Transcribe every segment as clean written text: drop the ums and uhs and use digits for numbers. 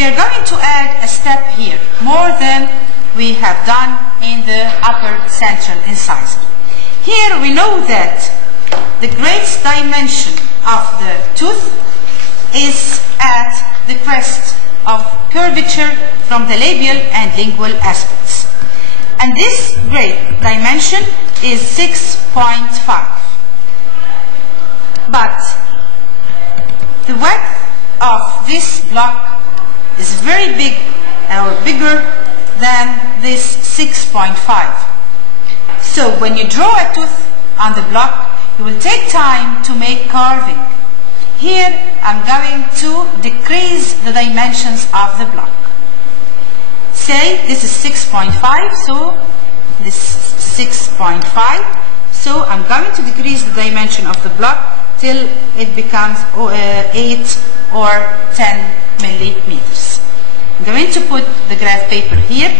we are going to add a step here, more than we have done in the upper central incisor. Here we know that the greatest dimension of the tooth is at the crest of curvature from the labial and lingual aspects. And this great dimension is 6.5. But the width of this block is very big, or bigger than this 6.5. So when you draw a tooth on the block, you will take time to make carving. Here I'm going to decrease the dimensions of the block. Say this is 6.5, so this is 6.5. So I'm going to decrease the dimension of the block till it becomes 8 or 10 millimeters. I'm going to put the graph paper here.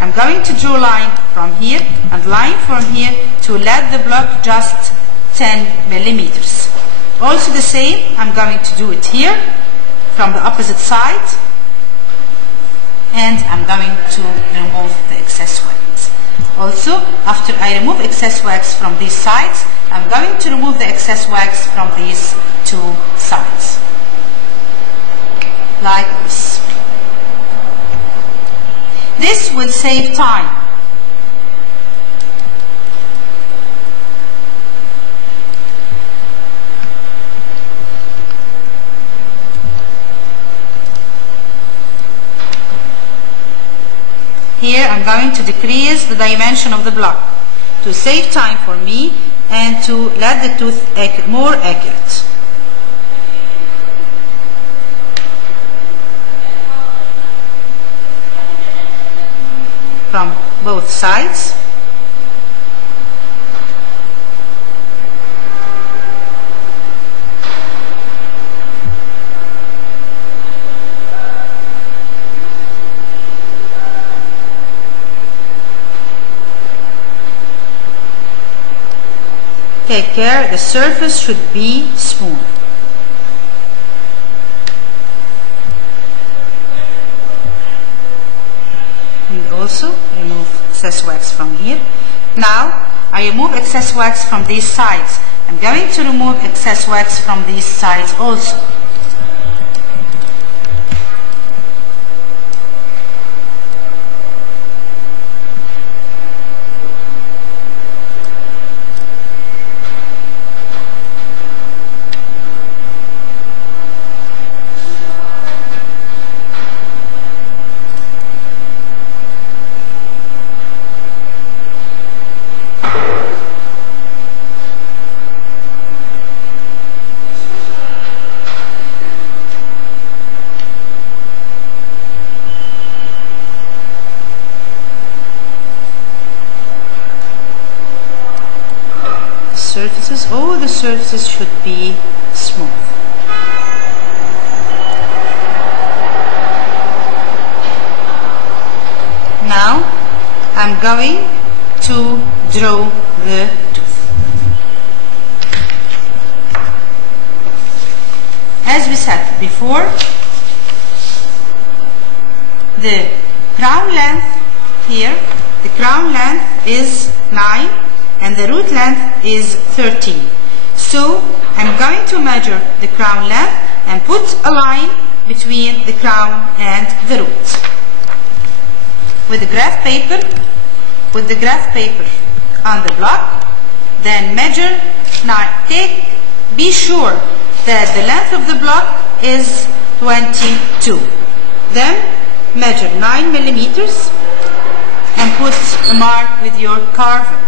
I'm going to draw a line from here and line from here to let the block just 10 millimeters. Also the same, I'm going to do it here from the opposite side, and I'm going to remove the excess wax. Also, after I remove excess wax from these sides, I'm going to remove the excess wax from these two sides, like this. This will save time. Here I'm going to decrease the dimension of the block to save time for me and to let the tooth more accurate. From both sides. Take care, the surface should be smooth. And also remove excess wax from here. Now I remove excess wax from these sides. I'm going to remove excess wax from these sides also. All the surfaces should be smooth. Now I'm going to draw the tooth. As we said before, the crown length here, the crown length is 9 and the root length is 13. So I'm going to measure the crown length and put a line between the crown and the root. With the graph paper, on the block, then measure 9. Be sure that the length of the block is 22. Then measure 9 millimeters and put a mark with your carver.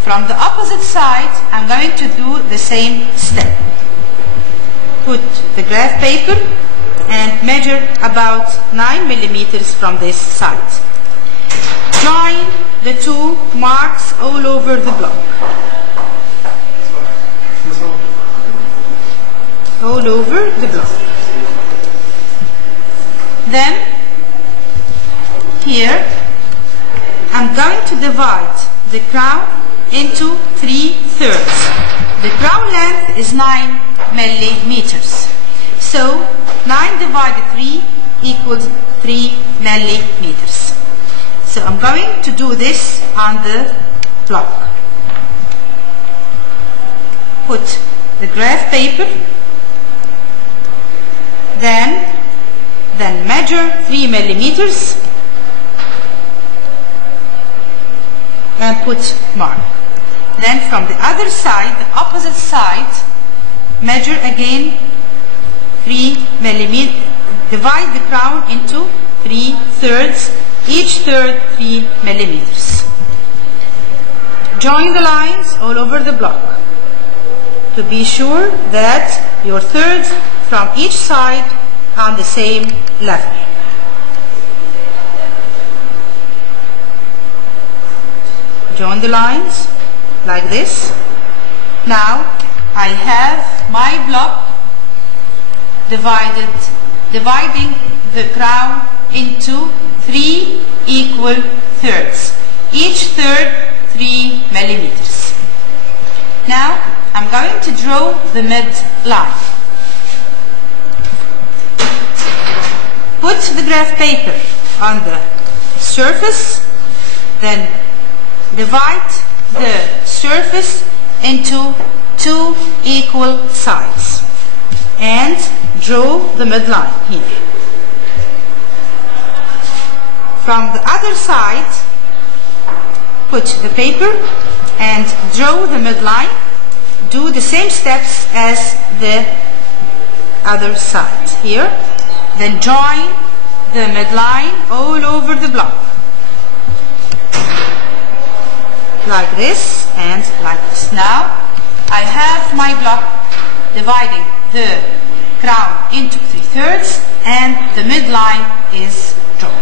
From the opposite side, I'm going to do the same step. Put the graph paper and measure about 9 millimeters from this side. Line the two marks all over the block. All over the block. Then, here, I'm going to divide the crown into 3/3. The crown length is 9 millimeters. So 9 divided 3 equals 3 millimeters. So I'm going to do this on the block. Put the graph paper, then measure 3 millimeters and put mark. Then from the other side, the opposite side, measure again 3 millimeters. Divide the crown into 3 thirds, each third 3 millimeters. Join the lines all over the block to be sure that your thirds from each side are on the same level. Join the lines like this. Now I have my block dividing the crown into 3 equal thirds, each third 3 millimeters. Now I'm going to draw the midline. Put the graph paper on the surface, then divide the surface into 2 equal sides and draw the midline here. From the other side, put the paper and draw the midline. Do the same steps as the other side here. Then join the midline all over the block. Like this and like this. Now I have my block dividing the crown into 3 thirds and the midline is drawn.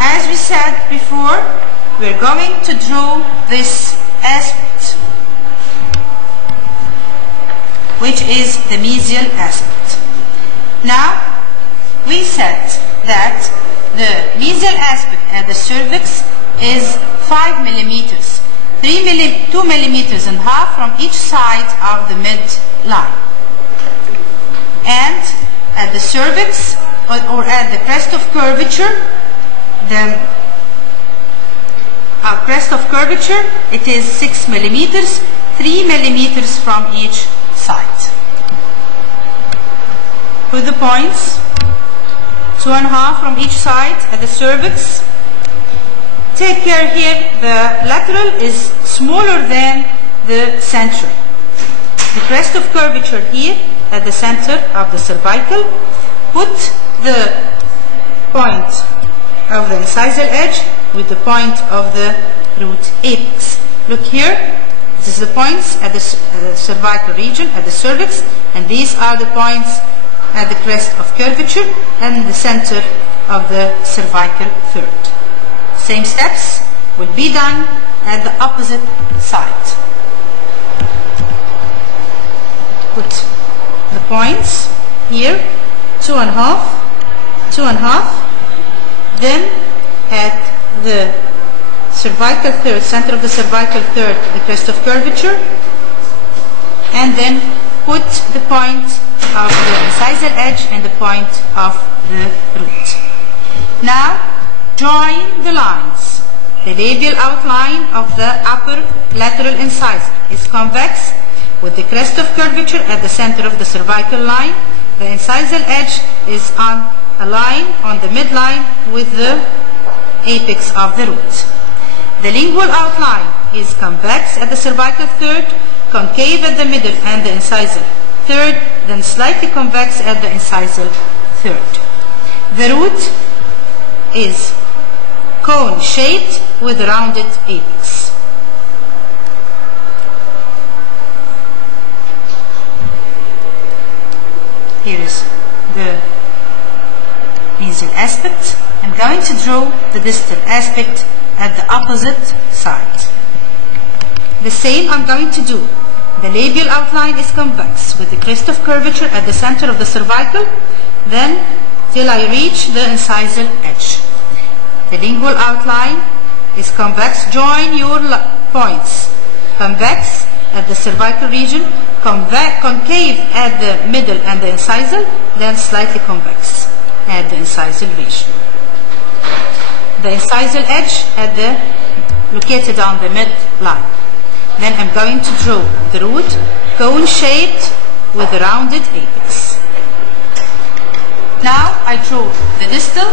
As we said before, we're going to draw this aspect, which is the mesial aspect. Now, we said that the mesial aspect at the cervix is 5 millimeters, 2 millimeters and a half from each side of the midline. And at the cervix or at the crest of curvature, then our crest of curvature, it is 6 millimeters, 3 millimeters from each side. Put the points, 2.5 from each side at the cervix. Take care here, the lateral is smaller than the central. The crest of curvature here at the center of the cervical. Put the point of the incisal edge with the point of the root apex. Look here, this is the points at the cervical region, at the cervix, and these are the points at the crest of curvature and the center of the cervical third. Same steps will be done at the opposite side. Put the points here, 2.5, 2.5, then at the cervical third, center of the cervical third, the crest of curvature, and then put the point of the incisal edge and the point of the root. Now join the lines. The labial outline of the upper lateral incisor is convex with the crest of curvature at the center of the cervical line. The incisal edge is on a line on the midline with the apex of the root. The lingual outline is convex at the cervical third, concave at the middle and the incisal third, then slightly convex at the incisal third. The root is cone shaped with a rounded apex. Here is the mesial aspect. I'm going to draw the distal aspect at the opposite side. The same I'm going to do. The labial outline is convex with the crest of curvature at the center of the cervical, then till I reach the incisal edge. The lingual outline is convex. Join your points. Convex at the cervical region, concave at the middle and the incisal, then slightly convex at the incisal region. The incisal edge located on the midline. Then I'm going to draw the root, cone-shaped with a rounded apex. Now I draw the distal